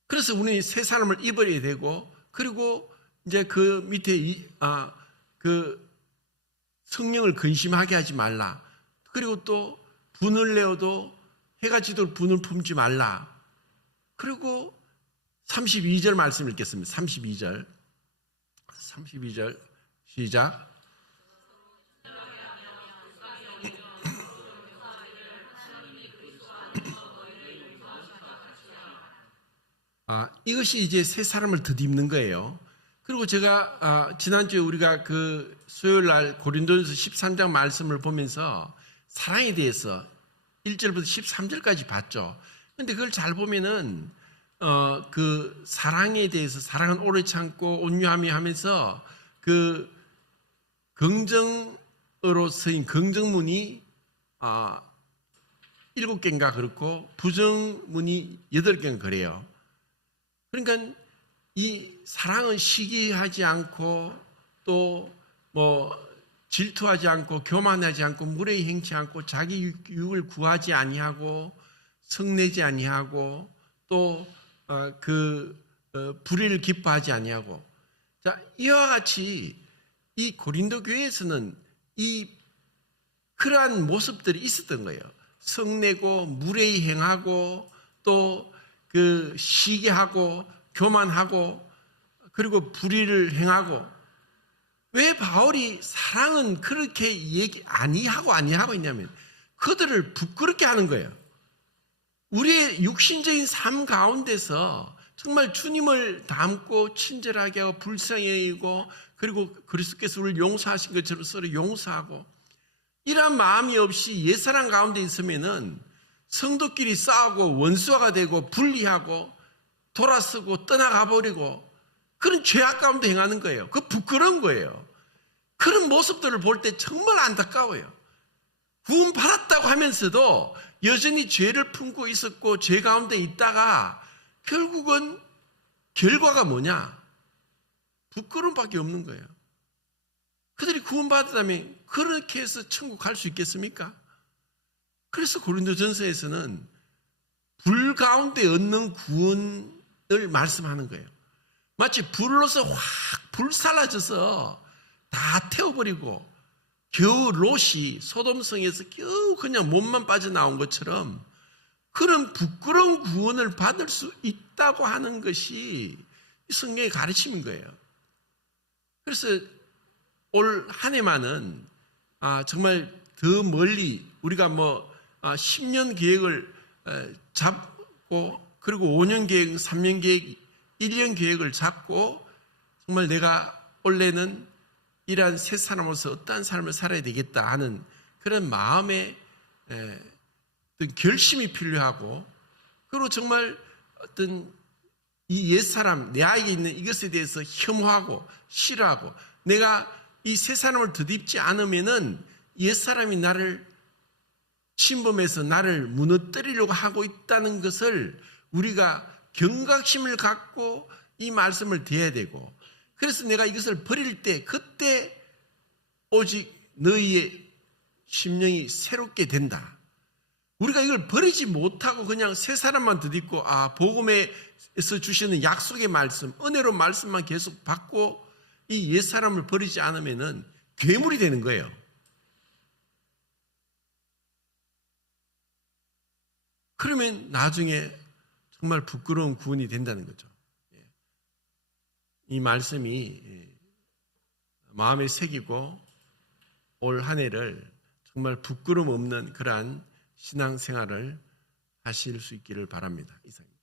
그래서 우리는 새 사람을 입어야 되고, 그리고 이제 그 밑에 그 성령을 근심하게 하지 말라. 그리고 또 분을 내어도 해가 지도록 분을 품지 말라. 그리고 32절 말씀 읽겠습니다. 32절 시작. 이것이 이제 새 사람을 덧입는 거예요. 그리고 제가 지난주에 우리가 그 수요일 날 고린도전서 13장 말씀을 보면서 사랑에 대해서 1절부터 13절까지 봤죠. 그런데 그걸 잘 보면은 그 사랑에 대해서 사랑은 오래 참고 온유하며 하면서 그 긍정으로 쓰인 긍정문이 7개인가 그렇고 부정문이 8개인가 그래요. 그러니까 이 사랑은 시기하지 않고 또 뭐 질투하지 않고 교만하지 않고 무례히 행치 않고 자기 유익을 구하지 아니하고 성내지 아니하고 또 불의를 기뻐하지 아니하고. 자, 이와 같이 이 고린도 교회에서는 그러한 모습들이 있었던 거예요. 성내고 무례히 행하고 또 시기하고 교만하고 그리고 불의를 행하고. 왜 바울이 사랑은 그렇게 얘기 아니하고 있냐면 그들을 부끄럽게 하는 거예요. 우리의 육신적인 삶 가운데서 정말 주님을 닮고 친절하게 하고 불쌍히 여기고 그리고 그리스도께서 우리를 용서하신 것처럼 서로 용서하고 이러한 마음이 없이 옛사람 가운데 있으면은 성도끼리 싸우고 원수가 되고 분리하고 돌아서고 떠나가 버리고 그런 죄악 가운데 행하는 거예요. 그거 부끄러운 거예요. 그런 모습들을 볼 때 정말 안타까워요. 구원 받았다고 하면서도 여전히 죄를 품고 있었고 죄 가운데 있다가 결국은 결과가 뭐냐? 부끄러움밖에 없는 거예요. 그들이 구원 받았다면 그렇게 해서 천국 갈 수 있겠습니까? 그래서 고린도전서에서는 불 가운데 얻는 구원을 말씀하는 거예요. 마치 불로서 확 불살라져서 다 태워버리고 겨우 롯이 소돔성에서 겨우 그냥 몸만 빠져나온 것처럼 그런 부끄러운 구원을 받을 수 있다고 하는 것이 성경의 가르침인 거예요. 그래서 올 한 해만은 정말 더 멀리 우리가 10년 계획을 잡고 그리고 5년 계획, 3년 계획, 1년 계획을 잡고 정말 내가 원래는 이러한 새 사람으로서 어떠한 삶을 살아야 되겠다 하는 그런 마음의 어떤 결심이 필요하고 그리고 정말 어떤 이 옛사람 내 안에 있는 이것에 대해서 혐오하고 싫어하고 내가 이 새 사람을 덧입지 않으면은 옛사람이 나를 침범해서 나를 무너뜨리려고 하고 있다는 것을 우리가 경각심을 갖고 이 말씀을 대해야 되고 그래서 내가 이것을 버릴 때 그때 오직 너희의 심령이 새롭게 된다. 우리가 이걸 버리지 못하고 그냥 새 사람만 덧입고 복음에서 주시는 약속의 말씀, 은혜로 말씀만 계속 받고 이 옛사람을 버리지 않으면은 괴물이 되는 거예요. 그러면 나중에 정말 부끄러운 구원이 된다는 거죠. 이 말씀이 마음에 새기고 올 한 해를 정말 부끄러움 없는 그러한 신앙생활을 하실 수 있기를 바랍니다. 이상입니다.